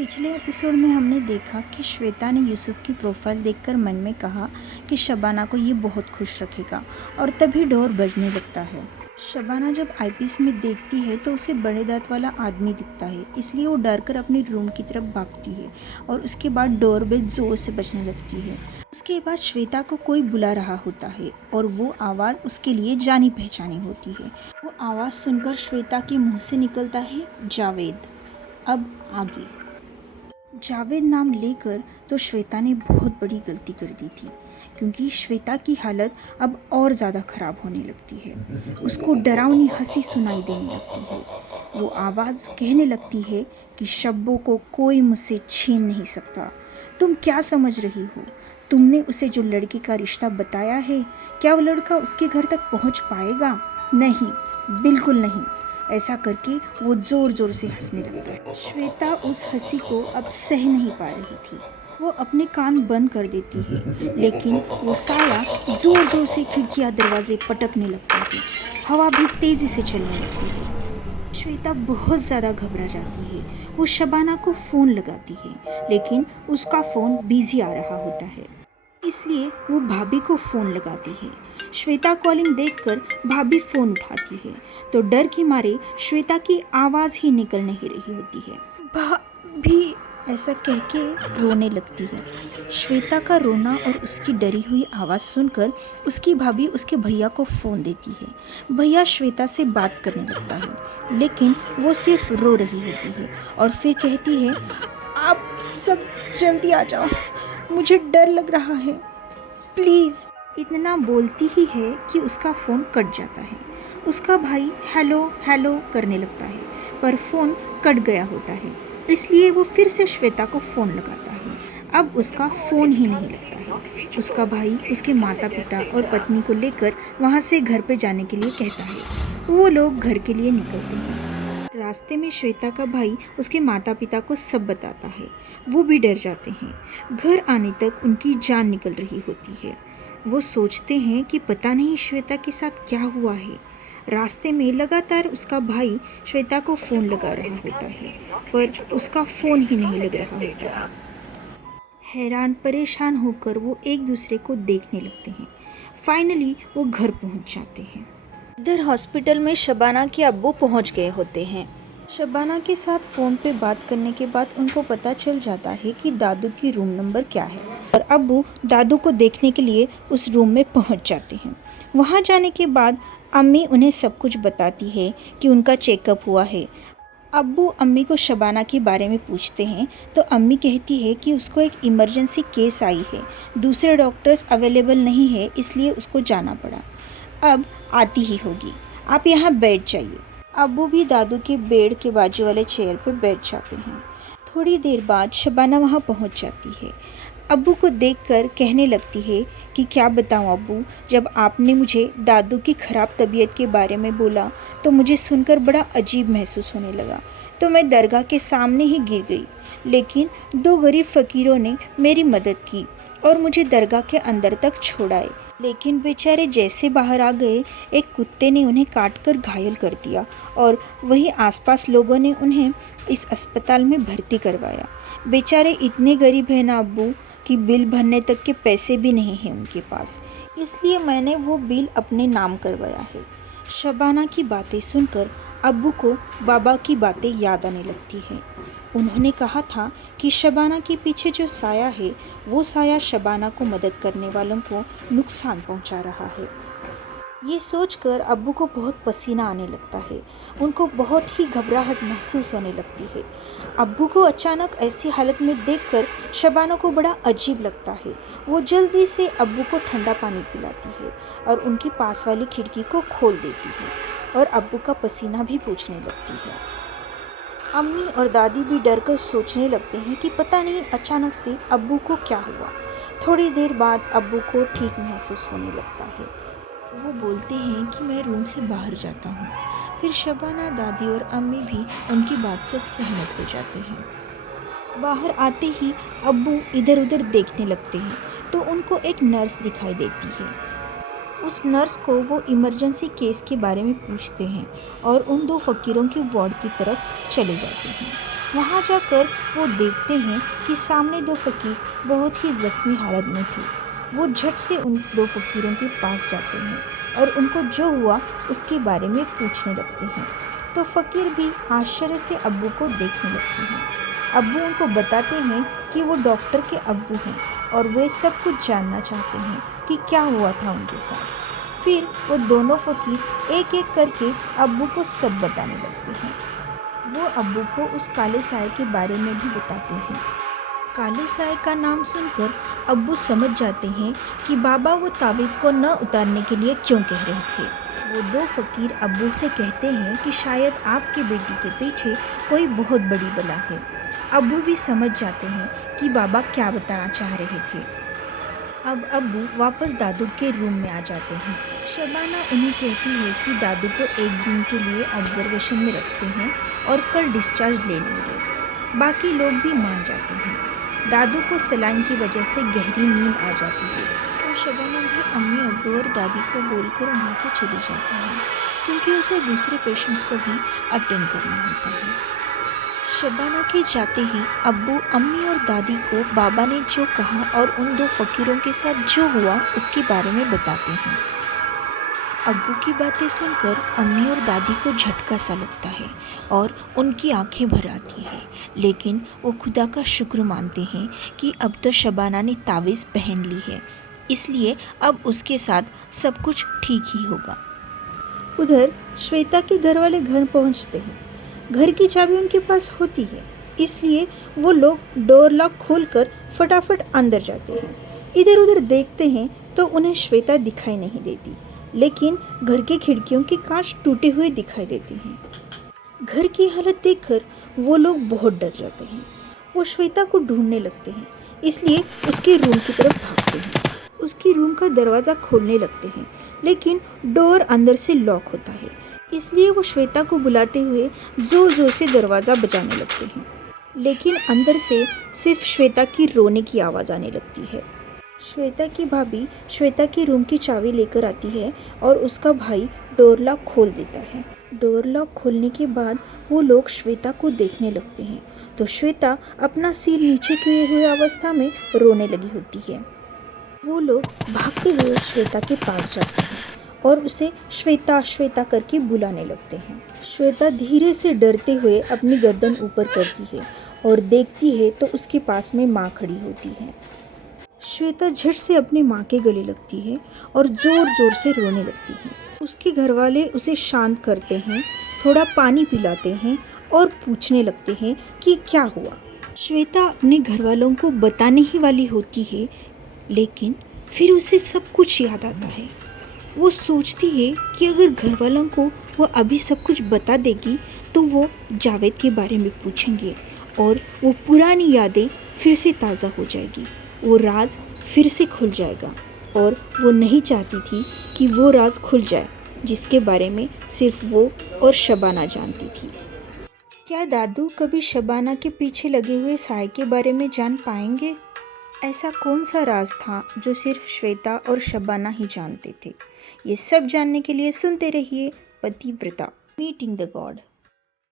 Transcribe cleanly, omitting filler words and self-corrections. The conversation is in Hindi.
पिछले एपिसोड में हमने देखा कि श्वेता ने यूसुफ की प्रोफाइल देखकर मन में कहा कि शबाना को ये बहुत खुश रखेगा और तभी डोर बजने लगता है। शबाना जब आईपीएस में देखती है तो उसे बड़े दांत वाला आदमी दिखता है, इसलिए वो डर कर अपने रूम की तरफ भागती है और उसके बाद डोर बेल ज़ोर से बजने लगती है। उसके बाद श्वेता को कोई बुला रहा होता है और वो आवाज़ उसके लिए जानी पहचानी होती है। वो आवाज़ सुनकर श्वेता के मुँह से निकलता है जावेद। अब आगे जावेद नाम लेकर तो श्वेता ने बहुत बड़ी गलती कर दी थी, क्योंकि श्वेता की हालत अब और ज़्यादा ख़राब होने लगती है। उसको डरावनी हंसी सुनाई देने लगती है। वो आवाज़ कहने लगती है कि शब्बों को कोई मुझसे छीन नहीं सकता। तुम क्या समझ रही हो? तुमने उसे जो लड़के का रिश्ता बताया है, क्या वो लड़का उसके घर तक पहुंच पाएगा? नहीं, बिल्कुल नहीं। ऐसा करके वो ज़ोर ज़ोर से हंसने लगता है। श्वेता उस हंसी को अब सह नहीं पा रही थी। वो अपने कान बंद कर देती है, लेकिन वो साया ज़ोर ज़ोर से खिड़कियाँ दरवाजे पटकने लगता है। हवा भी तेज़ी से चलने लगती है। श्वेता बहुत ज़्यादा घबरा जाती है। वो शबाना को फ़ोन लगाती है, लेकिन उसका फ़ोन बिज़ी आ रहा होता है, इसलिए वो भाभी को फ़ोन लगाती है। श्वेता कॉलिंग देखकर भाभी फ़ोन उठाती है तो डर के मारे श्वेता की आवाज़ ही निकल नहीं रही होती है। भाभी ऐसा कह के रोने लगती है। श्वेता का रोना और उसकी डरी हुई आवाज़ सुनकर उसकी भाभी उसके भैया को फ़ोन देती है। भैया श्वेता से बात करने लगता है, लेकिन वो सिर्फ रो रही होती है और फिर कहती है, आप सब जल्दी आ जाओ, मुझे डर लग रहा है, प्लीज़। इतना बोलती ही है कि उसका फ़ोन कट जाता है। उसका भाई हेलो हेलो करने लगता है, पर फ़ोन कट गया होता है, इसलिए वो फिर से श्वेता को फ़ोन लगाता है। अब उसका फ़ोन ही नहीं लगता है। उसका भाई उसके माता पिता और पत्नी को लेकर वहाँ से घर पे जाने के लिए कहता है। वो लोग घर के लिए निकलते हैं। रास्ते में श्वेता का भाई उसके माता पिता को सब बताता है। वो भी डर जाते हैं। घर आने तक उनकी जान निकल रही होती है। वो सोचते हैं कि पता नहीं श्वेता के साथ क्या हुआ है। रास्ते में लगातार उसका भाई श्वेता को फ़ोन लगा रहा होता है, पर उसका फ़ोन ही नहीं लग रहा होता है। हैरान परेशान होकर वो एक दूसरे को देखने लगते हैं। फाइनली वो घर पहुंच जाते हैं। इधर हॉस्पिटल में शबाना के अब्बू पहुंच गए होते हैं। शबाना के साथ फ़ोन पे बात करने के बाद उनको पता चल जाता है कि दादू की रूम नंबर क्या है और अब्बू दादू को देखने के लिए उस रूम में पहुंच जाते हैं। वहां जाने के बाद अम्मी उन्हें सब कुछ बताती है कि उनका चेकअप हुआ है। अब्बू अम्मी को शबाना के बारे में पूछते हैं तो अम्मी कहती है कि उसको एक इमरजेंसी केस आई है, दूसरे डॉक्टर्स अवेलेबल नहीं है, इसलिए उसको जाना पड़ा। अब आती ही होगी, आप यहाँ बैठ जाइए। अब्बू भी दादू के बेड के बाजू वाले चेयर पे बैठ जाते हैं। थोड़ी देर बाद शबाना वहाँ पहुँच जाती है। अब्बू को देखकर कहने लगती है कि क्या बताऊँ अब्बू, जब आपने मुझे दादू की ख़राब तबीयत के बारे में बोला तो मुझे सुनकर बड़ा अजीब महसूस होने लगा, तो मैं दरगाह के सामने ही गिर गई, लेकिन दो गरीब फ़कीरों ने मेरी मदद की और मुझे दरगाह के अंदर तक छोड़ाए, लेकिन बेचारे जैसे बाहर आ गए एक कुत्ते ने उन्हें काटकर घायल कर दिया और वहीं आसपास लोगों ने उन्हें इस अस्पताल में भर्ती करवाया। बेचारे इतने गरीब हैं ना अब्बू कि बिल भरने तक के पैसे भी नहीं हैं उनके पास, इसलिए मैंने वो बिल अपने नाम करवाया है। शबाना की बातें सुनकर अब्बू को बाबा की बातें याद आने लगती हैं। उन्होंने कहा था कि शबाना के पीछे जो साया है वो साया शबाना को मदद करने वालों को नुकसान पहुंचा रहा है। ये सोचकर अब्बू को बहुत पसीना आने लगता है। उनको बहुत ही घबराहट महसूस होने लगती है। अब्बू को अचानक ऐसी हालत में देखकर शबाना को बड़ा अजीब लगता है। वो जल्दी से अब्बू को ठंडा पानी पिलाती है और उनकी पास वाली खिड़की को खोल देती है और अब्बू का पसीना भी पोंछने लगती है। अम्मी और दादी भी डर कर सोचने लगते हैं कि पता नहीं अचानक से अब्बू को क्या हुआ। थोड़ी देर बाद अब्बू को ठीक महसूस होने लगता है। वो बोलते हैं कि मैं रूम से बाहर जाता हूँ। फिर शबाना, दादी और अम्मी भी उनकी बात से सहमत हो जाते हैं। बाहर आते ही अब्बू इधर उधर देखने लगते हैं तो उनको एक नर्स दिखाई देती है। उस नर्स को वो इमरजेंसी केस के बारे में पूछते हैं और उन दो फ़कीरों के वार्ड की तरफ चले जाते हैं। वहाँ जाकर वो देखते हैं कि सामने दो फ़कीर बहुत ही ज़ख्मी हालत में थे। वो झट से उन दो फ़कीरों के पास जाते हैं और उनको जो हुआ उसके बारे में पूछने लगते हैं। तो फ़कीर भी आश्चर्य से अब्बू को देखने लगते हैं। अब्बू उनको बताते हैं कि वो डॉक्टर के अब्बू हैं और वे सब कुछ जानना चाहते हैं कि क्या हुआ था उनके साथ। फिर वो दोनों फ़कीर एक एक करके अब्बू को सब बताने लगते हैं। वो अब्बू को उस काले साए के बारे में भी बताते हैं। काले साए का नाम सुनकर अब्बू समझ जाते हैं कि बाबा वो तावीज़ को न उतारने के लिए क्यों कह रहे थे। वो दो फ़कीर अब्बू से कहते हैं कि शायद आपके बेटी के पीछे कोई बहुत बड़ी बला है। अब्बू भी समझ जाते हैं कि बाबा क्या बताना चाह रहे थे। अब अब्बू वापस दादू के रूम में आ जाते हैं। शबाना उन्हें कहती है कि दादू को एक दिन के लिए ऑब्जर्वेशन में रखते हैं और कल डिस्चार्ज ले लेंगे। बाकी लोग भी मान जाते हैं। दादू को सलाइन की वजह से गहरी नींद आ जाती है तो शबाना भी अम्मी अब्बू और दादी को बोलकर वहाँ से चली जाती है क्योंकि उसे दूसरे पेशेंट्स को भी अटेंड करना होता है। शबाना के जाते ही अब्बू अम्मी और दादी को बाबा ने जो कहा और उन दो फ़कीरों के साथ जो हुआ उसके बारे में बताते हैं। अब्बू की बातें सुनकर अम्मी और दादी को झटका सा लगता है और उनकी आंखें भर आती हैं, लेकिन वो खुदा का शुक्र मानते हैं कि अब तो शबाना ने तावीज़ पहन ली है, इसलिए अब उसके साथ सब कुछ ठीक ही होगा। उधर श्वेता के घर वाले घर पहुंचते हैं। घर की चाबी उनके पास होती है, इसलिए वो लोग डोर लॉक खोलकर फटाफट अंदर जाते हैं। इधर उधर देखते हैं तो उन्हें श्वेता दिखाई नहीं देती, लेकिन घर की खिड़कियों के कांच टूटे हुए दिखाई देते हैं। घर की हालत देखकर वो लोग बहुत डर जाते हैं। वो श्वेता को ढूंढने लगते हैं, इसलिए उसके रूम की तरफ भागते हैं। उसकी रूम का दरवाज़ा खोलने लगते हैं, लेकिन डोर अंदर से लॉक होता है, इसलिए वो श्वेता को बुलाते हुए ज़ोर ज़ोर से दरवाज़ा बजाने लगते हैं, लेकिन अंदर से सिर्फ श्वेता की रोने की आवाज़ आने लगती है। श्वेता की भाभी श्वेता की रूम की चाबी लेकर आती है और उसका भाई डोर लॉक खोल देता है। डोर लॉक खोलने के बाद वो लोग श्वेता को देखने लगते हैं तो श्वेता अपना सिर नीचे किए हुए अवस्था में रोने लगी होती है। वो लोग भागते हुए श्वेता के पास जाते हैं और उसे श्वेता श्वेता करके बुलाने लगते हैं। श्वेता धीरे से डरते हुए अपनी गर्दन ऊपर करती है और देखती है तो उसके पास में माँ खड़ी होती है। श्वेता झट से अपनी माँ के गले लगती है और ज़ोर ज़ोर से रोने लगती है। उसके घर वाले उसे शांत करते हैं, थोड़ा पानी पिलाते हैं और पूछने लगते हैं कि क्या हुआ। श्वेता अपने घर वालों को बताने ही वाली होती है, लेकिन फिर उसे सब कुछ याद आता है। वो सोचती है कि अगर घर वालों को वो अभी सब कुछ बता देगी तो वो जावेद के बारे में पूछेंगे और वो पुरानी यादें फिर से ताज़ा हो जाएगी, वो राज फिर से खुल जाएगा और वो नहीं चाहती थी कि वो राज खुल जाए जिसके बारे में सिर्फ वो और शबाना जानती थी। क्या दादू कभी शबाना के पीछे लगे हुए साए के बारे में जान पाएंगे? ऐसा कौन सा राज था जो सिर्फ श्वेता और शबाना ही जानते थे? ये सब जानने के लिए सुनते रहिए पतिव्रता मीटिंग द गॉड।